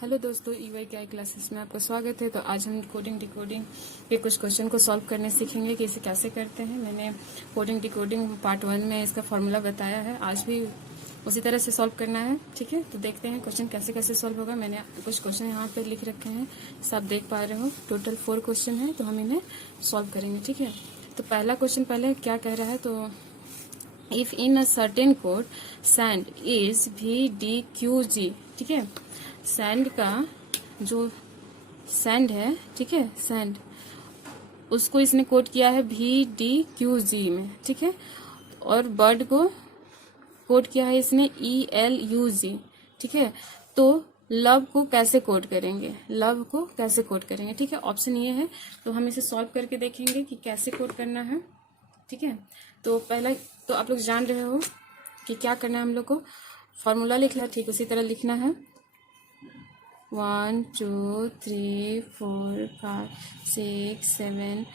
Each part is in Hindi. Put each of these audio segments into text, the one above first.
हेलो दोस्तों, ईवाई के आई क्लासेस में आपका स्वागत है। तो आज हम कोडिंग डिकोडिंग के कुछ क्वेश्चन को सॉल्व करने सीखेंगे कि इसे कैसे करते हैं। मैंने कोडिंग डिकोडिंग पार्ट 1 में इसका फॉर्मूला बताया है, आज भी उसी तरह से सॉल्व करना है। ठीक है, तो देखते हैं क्वेश्चन कैसे कैसे सॉल्व होगा। मैंने कुछ क्वेश्चन यहाँ पे लिख रखे हैं, सब देख पा रहे हो। टोटल 4 क्वेश्चन है, तो हम इन्हें सॉल्व करेंगे। ठीक है, तो पहला क्वेश्चन पहले क्या कह रहा है, तो if in a certain code sand is VDQG। ठीक है, सैंड का जो सैंड है, ठीक है, सैंड उसको इसने कोड किया है VDQG में। ठीक है, और बर्ड को कोड किया है इसने ELUG। ठीक है, तो लव को कैसे कोड करेंगे, लव को कैसे कोड करेंगे। ठीक है, ऑप्शन ये है, तो हम इसे सॉल्व करके देखेंगे कि कैसे कोड करना है। ठीक है, तो पहला तो आप लोग जान रहे हो कि क्या करना है। हम लोग को फॉर्मूला लिखना है, ठीक उसी तरह लिखना है। 1 2 3 4 5 6 7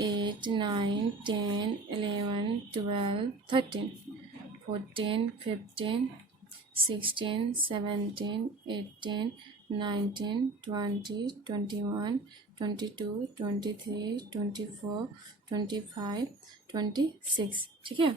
8 9 10 11 12 13 14 15 16 17 18 19 20 21 22 23 24 25 26। ठीक है,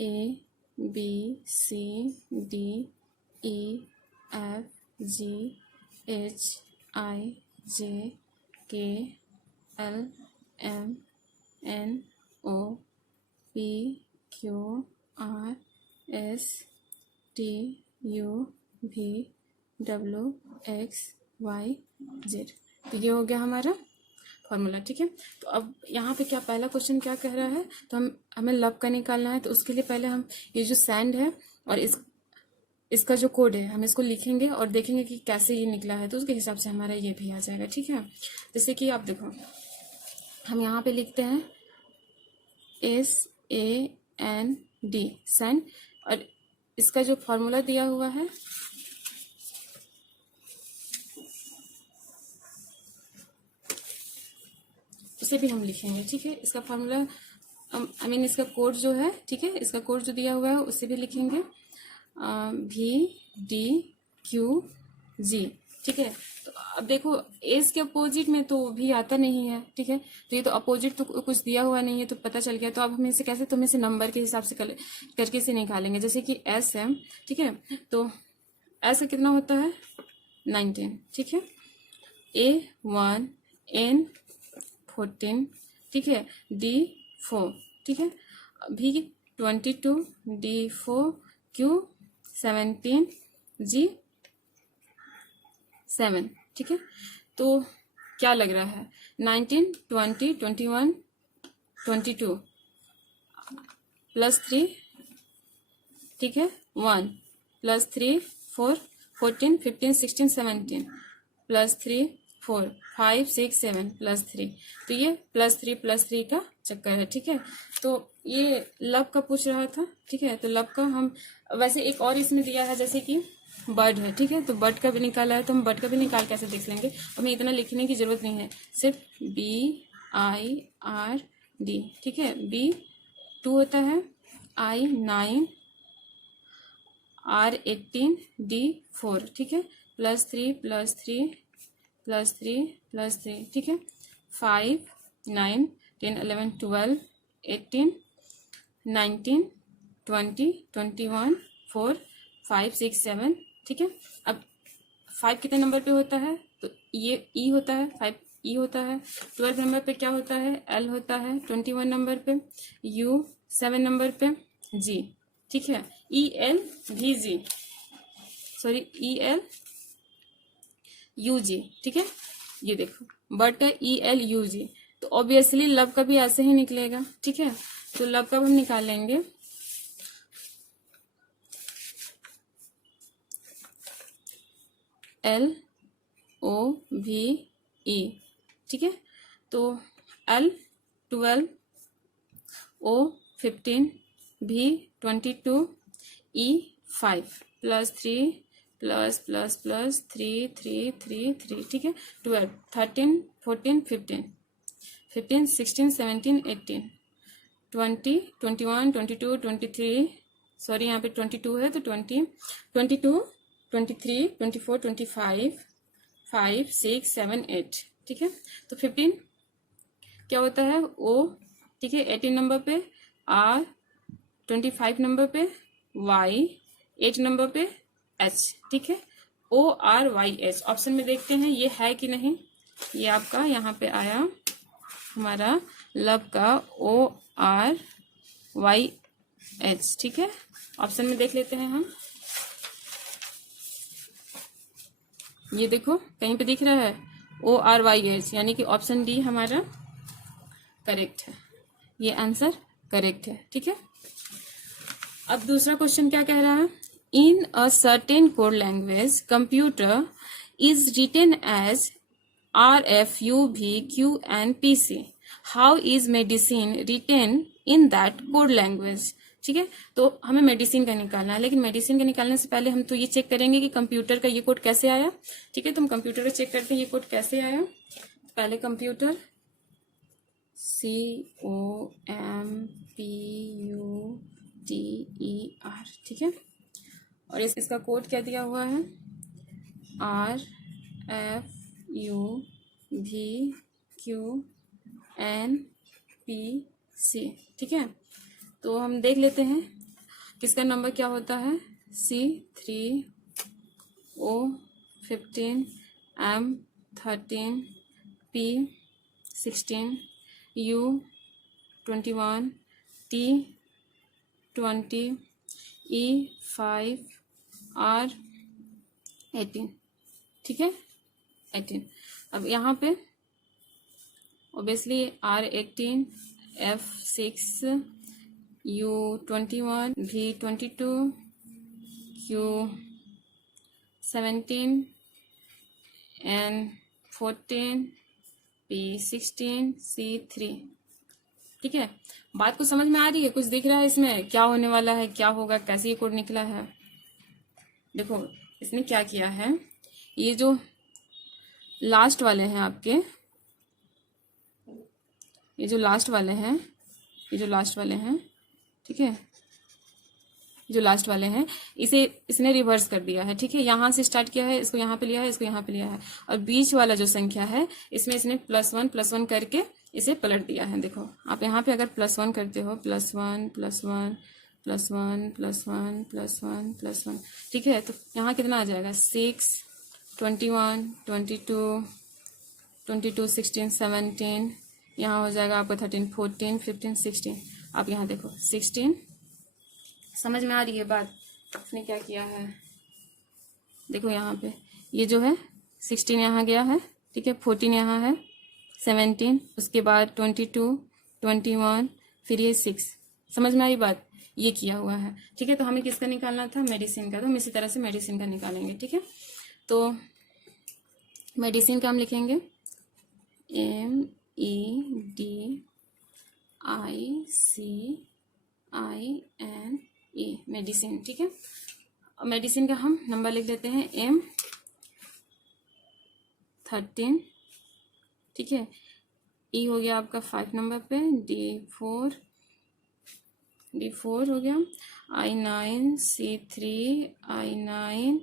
ABCDEFGHIJKLMNOPQRSTUVWXYZ। तो ये हो गया हमारा फॉर्मूला। ठीक है, तो अब यहाँ पे क्या पहला क्वेश्चन क्या कह रहा है, तो हमें लव का निकालना है। तो उसके लिए पहले हम ये जो सैंड है और इसका जो कोड है हम इसको लिखेंगे और देखेंगे कि कैसे ये निकला है, तो उसके हिसाब से हमारा ये भी आ जाएगा। ठीक है, जैसे कि आप देखो, हम यहाँ पे लिखते हैं SAND सैंड, और इसका जो फॉर्मूला दिया हुआ है उसे भी हम लिखेंगे। ठीक है, इसका फॉर्मूला इसका कोड जो है, ठीक है, इसका कोड जो दिया हुआ है उसे भी लिखेंगे VDQG। ठीक है, तो अब देखो एस के अपोजिट में तो भी आता नहीं है। ठीक है, तो ये तो अपोजिट तो कुछ दिया हुआ नहीं है, तो पता चल गया। तो अब हम इसे कैसे, तो हम इसे नंबर के हिसाब से करके इसे निकालेंगे। जैसे कि S है, ठीक है, तो S कितना होता है 19। ठीक है, A1 N 14, ठीक है, D4, ठीक है, भी 22 D4 Q 17 G7। ठीक है, तो क्या लग रहा है 19 20 21 22 प्लस 3, ठीक है, 1 प्लस 3 4 14 15 16 17 प्लस 3 4 5 6 7 प्लस 3, तो ये प्लस 3 का चक्कर है। ठीक है, तो ये लव का पूछ रहा था। ठीक है, तो लव का हम वैसे एक और इसमें दिया है, जैसे कि बर्ड है। ठीक है, तो बर्ड का भी निकाला है, तो हम बर्ड का भी निकाल कैसे देख लेंगे। हमें इतना लिखने की जरूरत नहीं है, सिर्फ BIRD। ठीक है, B2 होता है, I9 R18 D4। ठीक है, प्लस 3 प्लस 3 प्लस 3 प्लस 3, ठीक है, 5 9 10 11 12 18 19 20 21 4 5 6 7। ठीक है, अब 5 कितने नंबर पे होता है, तो ये E होता है, 5 E होता है। 12 नंबर पे क्या होता है, L होता है। 21 नंबर पे U, 7 नंबर पे G। ठीक है, ELVG, सॉरी ELUG। ठीक है, ये देखो बर्ड का ELUG, तो ऑब्वियसली लव का भी ऐसे ही निकलेगा। ठीक है, तो लव का हम निकालेंगे LOVE। ठीक है, तो L 12 O 15 V 22 E 5 plus 3 plus plus plus 3 3 3 3। ठीक है, 12 13 14 15 16 17 18 20 21 22 23 सॉरी यहाँ पे 22 है तो 20, 22, 23, 24, 25, 5, 6, 7, 8, ठीक है। तो 15 क्या होता है O, ठीक है। 18 नंबर पे R, 25 नंबर पे Y, 8 नंबर पे H, ठीक है। ORYH ऑप्शन में देखते हैं ये है कि नहीं। ये आपका यहाँ पे आया हमारा लव का ORYH, ठीक है। ऑप्शन में देख लेते हैं हम। ये देखो कहीं पे दिख रहा है ORYH, यानी कि ऑप्शन डी हमारा करेक्ट है। ये आंसर करेक्ट है, ठीक है। अब दूसरा क्वेश्चन क्या कह रहा है। In a certain code language computer is written as RFUVQNPC. How is medicine written in that code language, ठीक है। तो हमें मेडिसिन का निकालना है, लेकिन मेडिसिन का निकालने से पहले हम तो ये चेक करेंगे कि कंप्यूटर का ये कोड कैसे आया, ठीक है। तो हम कंप्यूटर का चेक करते हैं ये कोड कैसे आया। पहले कंप्यूटर COMPUTER, ठीक है। और इसका कोड क्या दिया हुआ है RFUVQNPC, ठीक है। तो हम देख लेते हैं किसका नंबर क्या होता है। C3O15 M13 P16 U21 T20 E5 R18, ठीक है 18। अब यहाँ पे obviously R18 F6 U21 V22 Q17 N14 P16 C3, ठीक है। बात को समझ में आ रही है, कुछ दिख रहा है इसमें क्या होने वाला है, क्या होगा, कैसे ये कोड निकला है। देखो इसने क्या किया है, ये जो लास्ट वाले हैं आपके, ये जो लास्ट वाले हैं, ठीक है, जो लास्ट वाले हैं इसे इसने रिवर्स कर दिया है, ठीक है। यहाँ से स्टार्ट किया है, इसको यहाँ पे लिया है, इसको यहाँ पे लिया है, और बीच वाला जो संख्या है इसमें इसने +1 करके इसे पलट दिया है। देखो आप यहाँ पे अगर +1 करते हो, +1 +1 +1 +1 +1 +1, ठीक है। तो यहाँ कितना आ जाएगा 6 21 22 22 16 17, यहाँ हो जाएगा आपका 13 14 15 16। आप यहाँ देखो 16, समझ में आ रही है बात इसने क्या किया है। देखो यहाँ पे ये जो है 16 यहाँ गया है, ठीक है, 14 यहाँ है, 17, उसके बाद 22 21, फिर ये 6। समझ में आई बात, ये किया हुआ है, ठीक है। तो हमें किसका निकालना था, मेडिसिन का। तो हम इसी तरह से मेडिसिन का निकालेंगे, ठीक है। तो मेडिसिन का हम लिखेंगे MEDICINE, मेडिसिन, ठीक है। और मेडिसिन का हम नंबर लिख लेते हैं M13, ठीक है। E हो गया आपका 5 नंबर पे, D4 हो गया, I9 C3 I9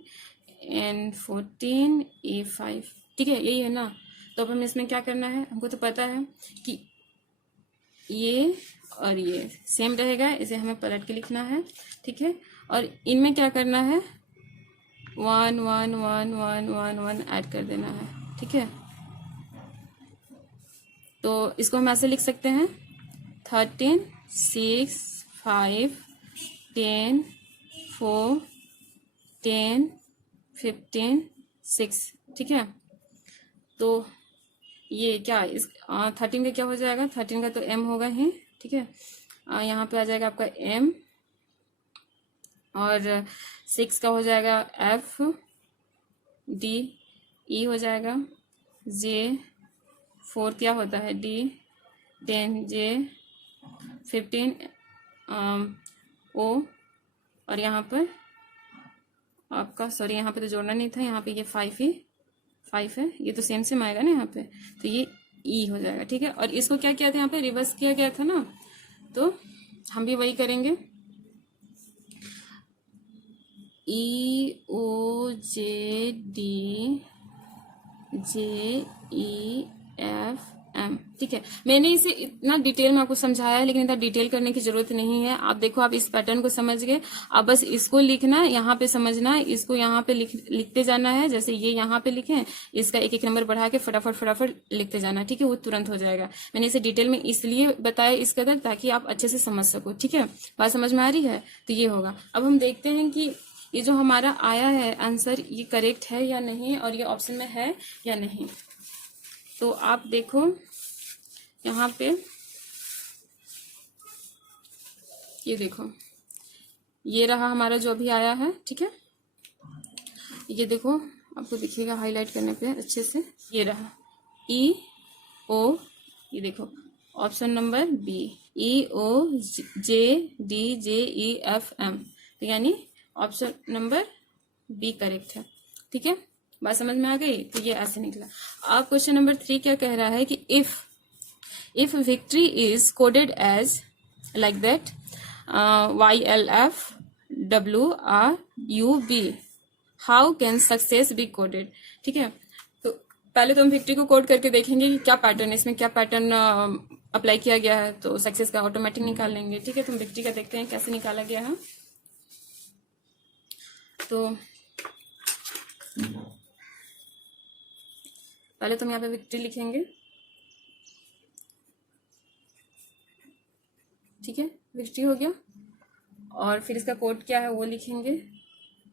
N14 A5, ठीक है, यही है ना। तो अब हमें इसमें क्या करना है, हमको तो पता है कि ये और ये सेम रहेगा, इसे हमें पलट के लिखना है, ठीक है। और इनमें क्या करना है 1 1 1 1 1 1 ऐड कर देना है, ठीक है। तो इसको हम ऐसे लिख सकते हैं 13 6 5 10 4 10 15 6, ठीक है। तो ये क्या इस 13 का क्या हो जाएगा, 13 का तो M होगा ही, ठीक है। यहाँ पे आ जाएगा आपका M, और 6 का हो जाएगा F, D, E हो जाएगा, J, 4 क्या होता है D, 10 J, 15 O, और यहाँ पर आपका सॉरी यहाँ पे तो जोड़ना नहीं था, यहाँ पे ये 5 है, ये तो सेम आएगा ना यहाँ पे, तो ये E हो जाएगा, ठीक है। और इसको क्या किया था, यहाँ पे रिवर्स किया गया था ना, तो हम भी वही करेंगे। EOJDJEFM। ठीक है, मैंने इसे इतना डिटेल में आपको समझाया है, लेकिन इतना डिटेल करने की जरूरत नहीं है। आप देखो, आप इस पैटर्न को समझ गए, आप बस इसको लिखना है, यहाँ पे समझना है, इसको यहाँ पे लिखते जाना है। जैसे ये यहाँ पे लिखे, इसका एक एक नंबर बढ़ा के फटाफट फटाफट लिखते जाना है। ठीक है, वो तुरंत हो जाएगा। मैंने इसे डिटेल में इसलिए बताया इस कदर, ताकि आप अच्छे से समझ सको। ठीक है, बात समझ में आ रही है? तो ये होगा। अब हम देखते हैं कि ये जो हमारा आया है आंसर, ये करेक्ट है या नहीं, और ये ऑप्शन में है या नहीं। तो आप देखो यहाँ पे, ये देखो, ये रहा हमारा जो अभी आया है। ठीक है, ये देखो, आपको दिखेगा हाईलाइट करने पे अच्छे से। ये रहा EO, ये देखो ऑप्शन नंबर बी, EOJDJEFM। तो यानी ऑप्शन नंबर बी करेक्ट है। ठीक है, बात समझ में आ गई? तो ये ऐसे निकला। अब क्वेश्चन नंबर 3 क्या कह रहा है कि if victory is coded as like that YLFWRUB, how can success be coded. ठीक है, तो पहले तो हम विक्ट्री को कोड करके देखेंगे कि क्या पैटर्न है, इसमें क्या पैटर्न अप्लाई किया गया है, तो सक्सेस का ऑटोमेटिक निकाल लेंगे। ठीक है, तो हम विक्ट्री का देखते हैं कैसे निकाला गया है। तो पहले तो हम यहाँ पे विक्ट्री लिखेंगे। ठीक है, विक्ट्री हो गया, और फिर इसका कोड क्या है वो लिखेंगे,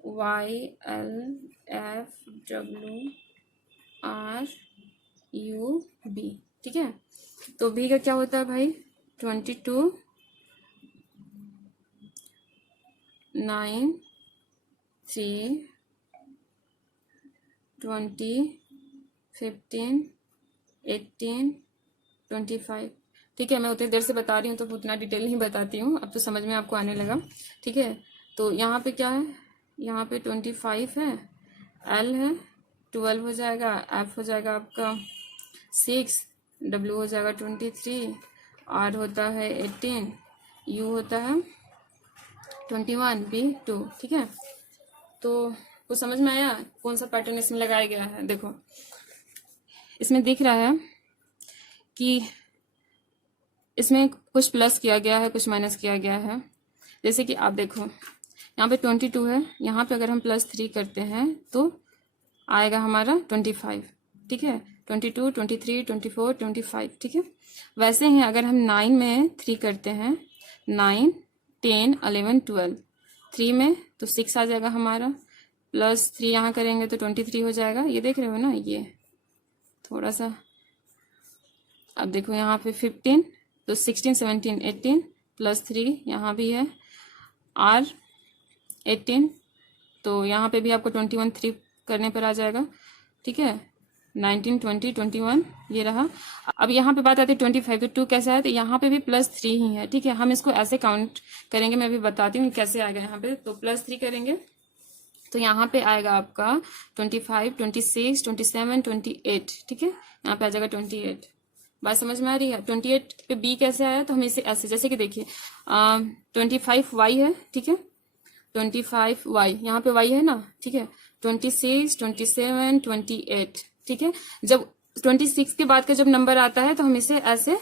YLFWRUB। ठीक है, तो बी का क्या होता है भाई, 22 9 3 20 15 18 25। ठीक है, मैं उतनी देर से बता रही हूँ तो उतना डिटेल नहीं बताती हूँ, अब तो समझ में आपको आने लगा। ठीक है, तो यहाँ पे क्या है, यहाँ पे 25 है, L है 12 हो जाएगा, F हो जाएगा आपका 6, W हो जाएगा 23, R होता है 18, U होता है 21, B 2। ठीक है, तो कुछ समझ में आया कौन सा पैटर्न इसमें लगाया गया है? देखो, इसमें दिख रहा है कि इसमें कुछ प्लस किया गया है, कुछ माइनस किया गया है। जैसे कि आप देखो, यहाँ पे 22 है, यहाँ पे अगर हम +3 करते हैं तो आएगा हमारा 25। ठीक है, 22, 23, 24, 25। ठीक है, वैसे ही अगर हम 9 में 3 करते हैं, 9, 10, 11, 12, 3 में तो 6 आ जाएगा हमारा, +3 यहाँ करेंगे तो 23 हो जाएगा। ये देख रहे हो ना, ये थोड़ा सा, अब देखो यहाँ पे 15, तो 16, 17, 18, +3 यहाँ भी है, R 18, तो यहाँ पे भी आपको 21 3 करने पर आ जाएगा। ठीक है, 19, 20, 21 ये रहा। अब यहाँ पे बात आती है 25, तो 2 कैसे आया, तो यहाँ पे भी +3 ही है। ठीक है, हम इसको ऐसे काउंट करेंगे, मैं अभी बताती हूँ कैसे आएगा। यहाँ पे तो +3 करेंगे तो यहाँ पे आएगा आपका 25, 26, 27, 28। ठीक है, यहाँ पे आ जाएगा 28। बात समझ में आ रही है? 28 पे बी कैसे आया, तो हम इसे ऐसे, जैसे कि देखिए 25Y है। ठीक है, 25Y, यहाँ पे Y है ना। ठीक है, 26, 27, 28। ठीक है, जब 26 के बाद का जब नंबर आता है तो हम इसे ऐसे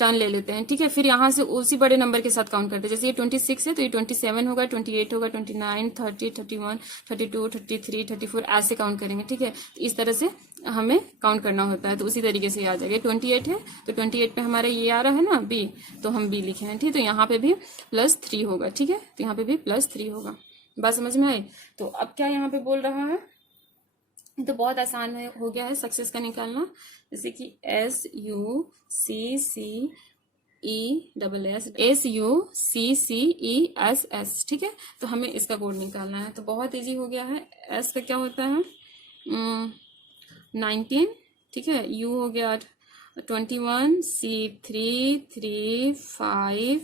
टर्न ले लेते हैं। ठीक है, फिर यहाँ से उसी बड़े नंबर के साथ काउंट करते हैं। जैसे ये 26 है तो ये 27 होगा, 28 होगा, 29, 30, 31, 32, 33, 34 ऐसे काउंट करेंगे। ठीक है, इस तरह से हमें काउंट करना होता है, तो उसी तरीके से आ जाएगा। 28 है तो 28 पे हमारा ये आ रहा है ना बी, तो हम बी लिखे हैं। ठीक है, तो यहाँ पे भी +3 होगा। ठीक है, तो यहाँ पे भी +3 होगा। बात समझ में आई? तो अब क्या यहाँ पे बोल रहा है, तो बहुत आसान हो गया है सक्सेस का निकालना। जैसे कि SUCCESS। ठीक है, तो हमें इसका कोड निकालना है, तो बहुत इजी हो गया है। एस का क्या होता है 19। ठीक है, U हो गया 21, C3 3 5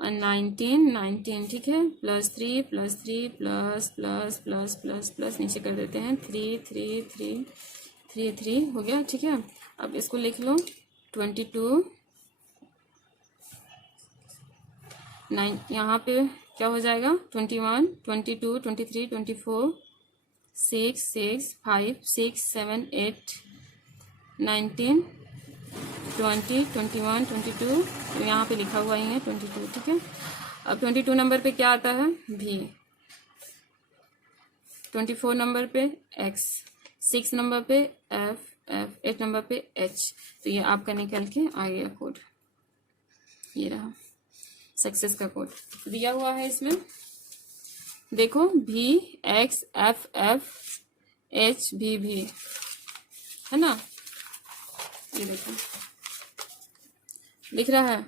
19। ठीक है, +3 +3 प्लस नीचे कर देते हैं 3 3 3 3 3 हो गया। ठीक है, अब इसको लिख लो 22 9, यहाँ पे क्या हो जाएगा 21, 22, 23, 24, 6, 6, 5, 6, 7, 8, 19, 20, 21, 22, तो यहाँ पे लिखा हुआ ही है 22, ठीक है। अब 22 नंबर पे क्या आता है भी, 24 नंबर पे X, 6 नंबर पे F, 8 नंबर पे H, तो ये आपका निकल के आ गया कोड, ये रहा सक्सेस का कोड दिया हुआ है इसमें। देखो V, X, F, H, V है ना, ये देखो दिख रहा है,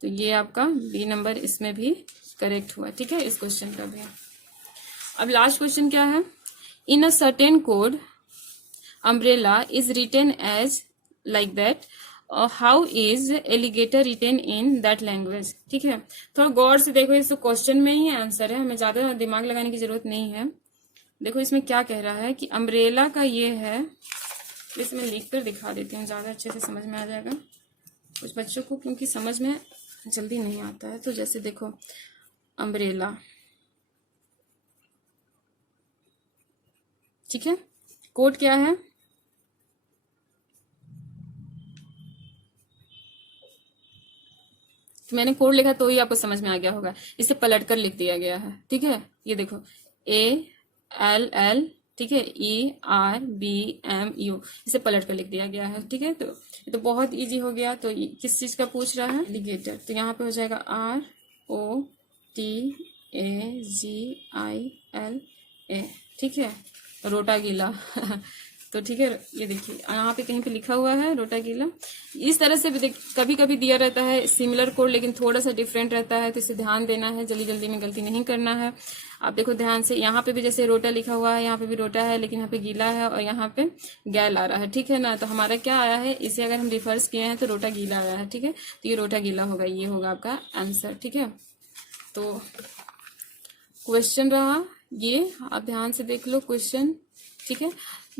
तो ये आपका बी नंबर इसमें भी करेक्ट हुआ, ठीक है, इस क्वेश्चन का भी। अब लास्ट क्वेश्चन क्या है, in a certain code umbrella is written as like that, how is alligator written in that language, ठीक है। थोड़ा गौर से देखो, इस क्वेश्चन में ही आंसर है, हमें ज्यादा दिमाग लगाने की जरूरत नहीं है। देखो इसमें क्या कह रहा है कि अम्ब्रेला का ये है, इसमें लिख कर दिखा देती हूँ, ज्यादा अच्छे से समझ में आ जाएगा कुछ बच्चों को, क्योंकि समझ में जल्दी नहीं आता है। तो जैसे देखो अम्ब्रेला, ठीक है, कोड क्या है, तो मैंने कोड लिखा तो ही आपको समझ में आ गया होगा, इसे पलट कर लिख दिया गया है, ठीक है। ये देखो ALL, ठीक है, ERBMU, इसे पलट कर लिख दिया गया है, ठीक है। तो ये तो बहुत इजी हो गया। तो किस चीज का पूछ रहा है, एलिगेटर, तो यहाँ पे हो जाएगा ROTAGILA, ठीक है, रोटागीला तो ठीक है, ये देखिए यहाँ पे कहीं पे लिखा हुआ है रोटागीला। इस तरह से भी कभी कभी दिया रहता है सिमिलर कोड, लेकिन थोड़ा सा डिफरेंट रहता है, तो इसे ध्यान देना है, जल्दी जल्दी में गलती नहीं करना है। आप देखो ध्यान से, यहाँ पे भी जैसे रोटा लिखा हुआ है, यहाँ पे भी रोटा है, लेकिन यहाँ पे गीला है और यहाँ पे गैल आ रहा है, ठीक है ना। तो हमारा क्या आया है, इसे अगर हम रिवर्स किए हैं तो रोटा गीला आया है, ठीक है, तो ये रोटा गीला होगा, ये होगा आपका आंसर, ठीक है। तो क्वेश्चन रहा ये, आप ध्यान से देख लो क्वेश्चन, ठीक है।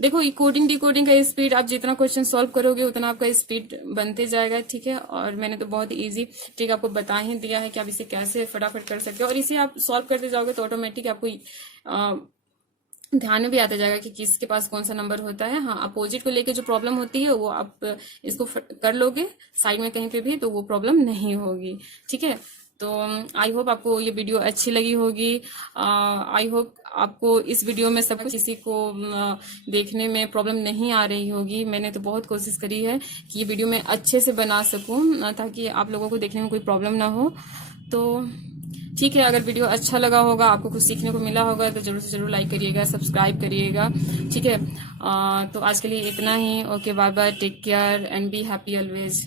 देखो कोडिंग डिकोडिंग का स्पीड, आप जितना क्वेश्चन सॉल्व करोगे उतना आपका स्पीड बनते जाएगा, ठीक है। और मैंने तो बहुत इजी ट्रिक आपको बता ही दिया है कि आप इसे कैसे फटाफट कर सकते हो, और इसे आप सॉल्व करते जाओगे तो ऑटोमेटिक आपको ध्यान में भी आता जाएगा कि किसके पास कौन सा नंबर होता है। हाँ, अपोजिट को लेके जो प्रॉब्लम होती है वो आप इसको कर लोगे साइड में कहीं पे भी, तो वो प्रॉब्लम नहीं होगी, ठीक है। तो आई होप आपको ये वीडियो अच्छी लगी होगी। आई होप आपको इस वीडियो में सब किसी को देखने में प्रॉब्लम नहीं आ रही होगी। मैंने तो बहुत कोशिश करी है कि ये वीडियो मैं अच्छे से बना सकूं, ताकि आप लोगों को देखने में कोई प्रॉब्लम ना हो। तो ठीक है, अगर वीडियो अच्छा लगा होगा, आपको कुछ सीखने को मिला होगा, तो जरूर से जरूर लाइक करिएगा, सब्सक्राइब करिएगा, ठीक है। तो आज के लिए इतना ही। Okay, bye bye, take care and be happy always.